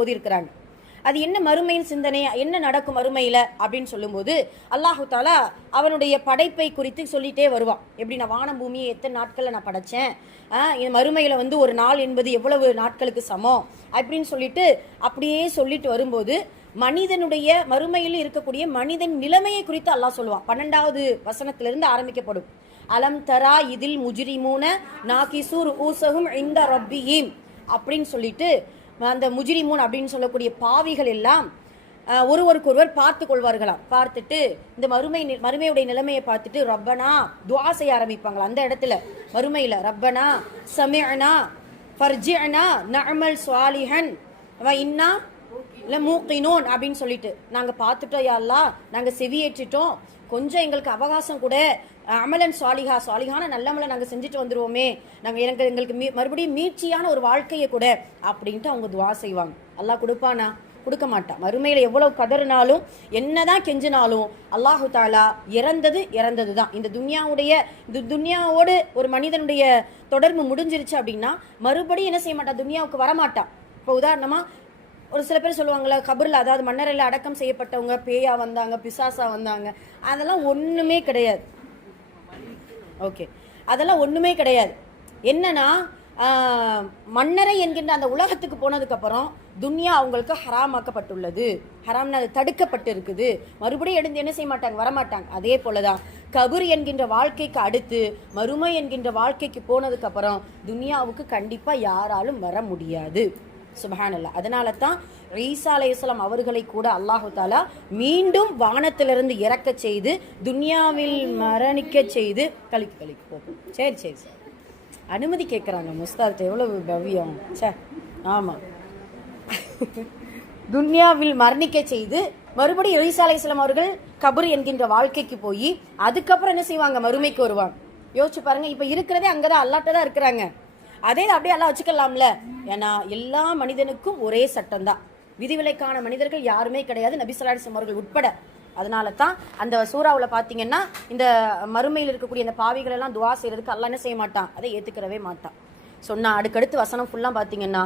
ஓதியிருக்கிறாங்க. அது என்ன மறுமையின் சிந்தனை, என்ன நடக்கும் மறுமையில் அப்படின்னு சொல்லும்போது அல்லாஹு தாலா அவனுடைய படைப்பை குறித்து சொல்லிட்டே வருவான். எப்படி நான் வானம் பூமியை எத்தனை நாட்களில் நான் படைச்சேன், இந்த மறுமையில் ஒரு நாள் என்பது எவ்வளவு நாட்களுக்கு சமம் அப்படின்னு சொல்லிட்டு அப்படியே சொல்லிட்டு வரும்போது மனிதனுடைய மறுமையில் இருக்கக்கூடிய மனிதன் நிலைமையை குறித்து அல்லாஹ் சொல்லுவான். 12வது வசனத்திலிருந்து ஆரம்பிக்கப்படும். அலம் தரா இதில் முஜ்ரிமூன நாகிசூர் ஊசகும் இந்த ரப்பியீம் அப்படின்னு சொல்லிட்டு அந்த முஜ்ரிமூன் அப்படின்னு சொல்லக்கூடிய பாவிகள் எல்லாம் ஒருவருக்கொருவர் பார்த்து கொள்வார்களாம். பார்த்துட்டு இந்த மறுமையுடைய நிலைமையை பார்த்துட்டு ரப்பனா துஆ செய்ய ஆரம்பிப்பாங்களா. அந்த இடத்துல மறுமையில் ரப்பனா சமிஅனா ஃபர்ஜிஅனா நஅமல் ஸாலிஹன் வ இன்னா லமூகினூன் அப்படின்னு சொல்லிட்டு, நாங்கள் பார்த்துட்டோம் யா அல்லாஹ், நாங்கள் செவியேற்றிட்டோம், கொஞ்சம் எங்களுக்கு அவகாசம் கூட, அமலன் சாலிகான நல்லமலை நாங்கள் செஞ்சுட்டு வந்துடுவோமே, எங்களுக்கு மறுபடியும் மீட்சியான ஒரு வாழ்க்கையை கூட அப்படின்ட்டு அவங்க துவா செய்வாங்க. அல்லாஹ் கொடுப்பானா? கொடுக்க மாட்டான். மறுமையில் எவ்வளவு கதறினாலும் என்னதான் கெஞ்சினாலும் அல்லாஹு தாலா இறந்தது தான். இந்த துன்யாவோடு ஒரு மனிதனுடைய தொடர்பு முடிஞ்சிருச்சு அப்படின்னா மறுபடியும் என்ன செய்ய மாட்டான், துன்யாவுக்கு வரமாட்டான். இப்போ உதாரணமா ஒரு சில பேர் சொல்லுவாங்களே, கபரில் அதாவது மன்னரில் அடக்கம் செய்யப்பட்டவங்க பேயா வந்தாங்க, பிசாசா வந்தாங்க, அதெல்லாம் ஒன்றுமே கிடையாது. ஓகே, அதெல்லாம் ஒன்றுமே கிடையாது. என்னன்னா மன்னரை என்கின்ற அந்த உலகத்துக்கு போனதுக்கப்புறம் துன்யா அவங்களுக்கு ஹராமாக்கப்பட்டுள்ளது. ஹராம்னு அது தடுக்கப்பட்டு இருக்குது. மறுபடியும் எழுந்து என்ன செய்ய மாட்டாங்க, வரமாட்டாங்க. அதே போலதான் கபர் என்கின்ற வாழ்க்கைக்கு அடுத்து மறுமை என்கின்ற வாழ்க்கைக்கு போனதுக்கப்புறம் துன்யாவுக்கு கண்டிப்பாக யாராலும் வர முடியாது. சுப்ஹானல்லாஹ். அதனால தான் ஈசா அலைஹிஸ்ஸலாம் அவர்களை கூட அல்லாஹு தாலா மீண்டும் வானத்திலிருந்து இறக்க செய்து துன்யாவில் மரணிக்க செய்து கழிக்கு போகும். சரி அனுமதி கேட்குறாங்க முஸ்தாத், எவ்வளவு பவ்யம். ஆமாம், துன்யாவில் மரணிக்க செய்து மறுபடியும் ஈசா அலைஹிஸ்ஸலாம் அவர்கள் கபர் என்கின்ற வாழ்க்கைக்கு போய் அதுக்கப்புறம் என்ன செய்வாங்க, மறுமைக்கு வருவாங்க. யோசிச்சு பாருங்க, இப்போ இருக்கிறதே அங்கதான் அல்லாட்ட தான் இருக்கிறாங்க. அதே அப்படியே எல்லாம் வச்சுக்கலாம்ல. ஏன்னா எல்லா மனிதனுக்கும் ஒரே சட்டம் தான், விதிவிலக்கான மனிதர்கள் யாருமே கிடையாது, நபி ஸல்லல்லாஹு அலைஹி வஸல்லம் அவர்கள் உட்பட. அதனால தான் அந்த சூறாவில் பார்த்தீங்கன்னா இந்த மறுமையில் இருக்கக்கூடிய இந்த பாவிகள் எல்லாம் துஆ செய்யறதுக்கு அல்லாஹ் என்ன செய்ய மாட்டான், அதை ஏத்துக்கிறவே மாட்டான். சொன்னா அடுக்கடுத்து வசனம் ஃபுல்லா பார்த்தீங்கன்னா